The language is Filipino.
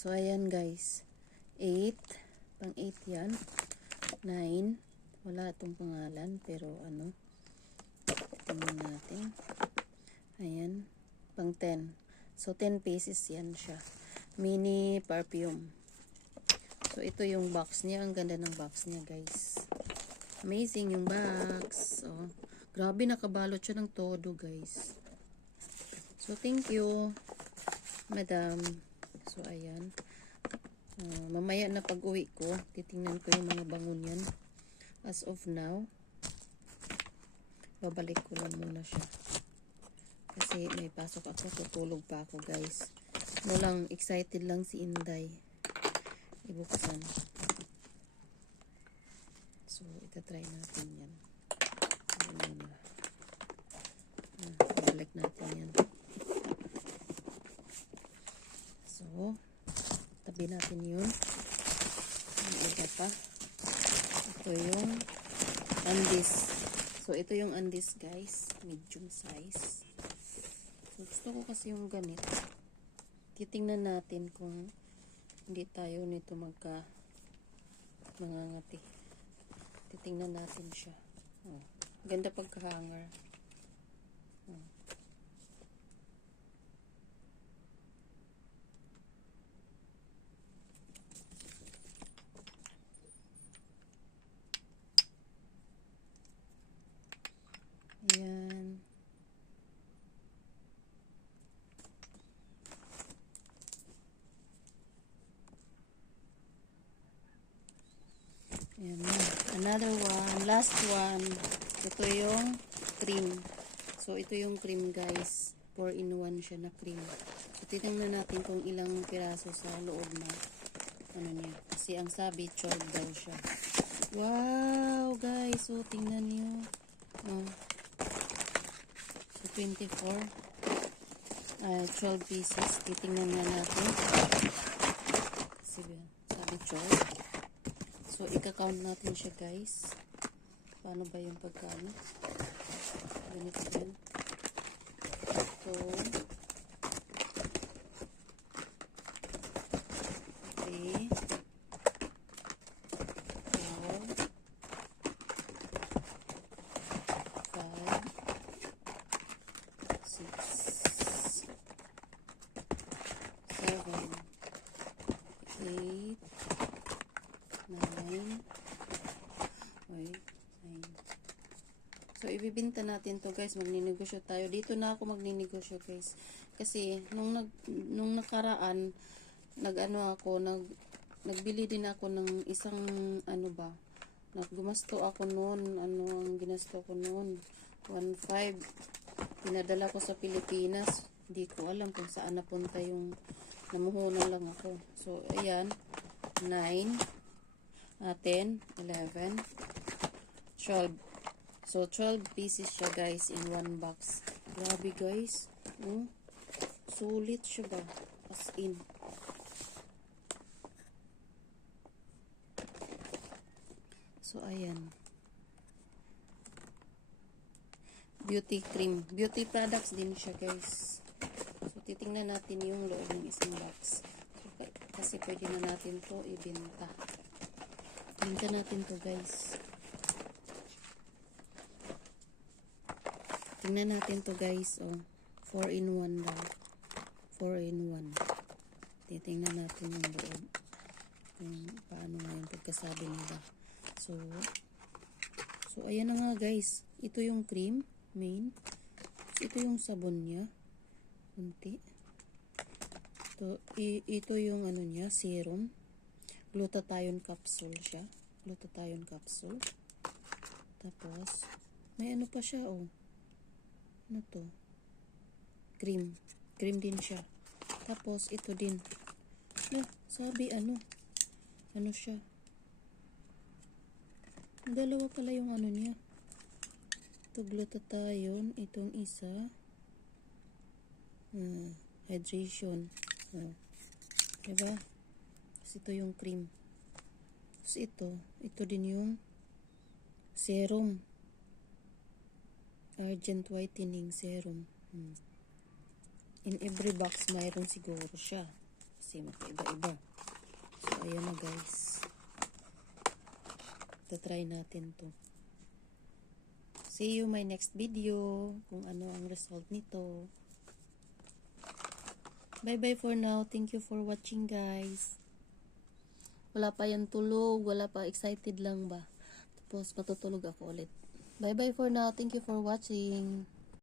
So, ayan guys. 8. Pang 8 yan. 9. Wala itong pangalan. Pero ano. Tingnan natin. Ayan. Pang 10. So, 10 pieces yan siya. Mini perfume. So, ito yung box niya. Ang ganda ng box niya guys. Amazing yung box. Oh, grabe nakabalot siya ng todo guys. So, thank you, madam. So, ayan. Mamaya na pag-uwi ko, titingnan ko yung mga bangon yan. As of now, babalik ko lang muna siya. Kasi may pasok ako, tutulog pa ako guys. No lang, excited lang si Inday. Ibuksan. So, itatry natin yan. Babalik natin yan. So, tabi natin yun. Ang iba pa. Ito yung undies. So, ito yung undies guys. Medium size. So, gusto ko kasi yung ganito. Titingnan natin kung hindi tayo nito mangangati. Titingnan natin siya. Oh, ganda pagka-hanger. Oh. Ayan. Ayan na. Another one. Last one. Ito yung cream. So, ito yung cream guys. 4-in-1 siya na cream. So, titingnan natin kung ilang piraso sa loob na ano niya. Kasi ang sabi, 12 daw siya. Wow guys. So, tingnan niyo. Oh. So, 24. 12 pieces. Titingnan na natin. Kasi sabi 12. So, ika-count natin siya guys. Paano ba yung pagkano? Ganito din. Ito. 3. 4. 5. 6. 7. 8. 9. So, ibibinta natin to guys. Magninegosyo tayo. Dito na ako magninegosyo guys. Kasi, nung nakaraan, nagbili din ako ng isang, gumasto ako noon. Ang ginasto ko noon? 1.5. Pinadala ko sa Pilipinas. Hindi ko alam kung saan napunta yung, namuhunan lang ako. So, ayan. 9. 10, 11, 12. So, 12 pieces siya guys in one box. Grabe guys. Sulit siya ba? As in. So, ayan. Beauty cream. Beauty products din siya guys. So, titingnan natin yung loob ng isang box. So, kasi pwede na natin to ibenta. Benta natin to guys. Tingnan natin to guys. Oh, 4-in-1 daw. 4-in-1. Titingnan natin yung loob. Kung paano nga yung pagkasabi nila. So ayan na nga guys. Ito yung cream. Main. So, ito yung sabon niya. Kunti. Ito yung ano niya. Serum. Glutathione capsule siya. Glutathione capsule. Tapos, may ano pa siya, oh. Ano to? Cream. Cream din siya. Tapos, ito din. Sabi, ano siya? Dalawa pala yung ano niya. Ito, glutathione. Itong isa. Hydration. Diba? Ito yung cream. Tapos ito din yung serum. Argent whitening serum. In every box mayroon siguro siya. kasi magkaiba-iba. So, ayan na guys. Try natin to. See you my next video kung ano ang result nito. Bye-bye for now. Thank you for watching guys. Wala pa yan tulog. Wala pa. Excited lang ba? Tapos matutulog ako ulit. Bye-bye for now. Thank you for watching.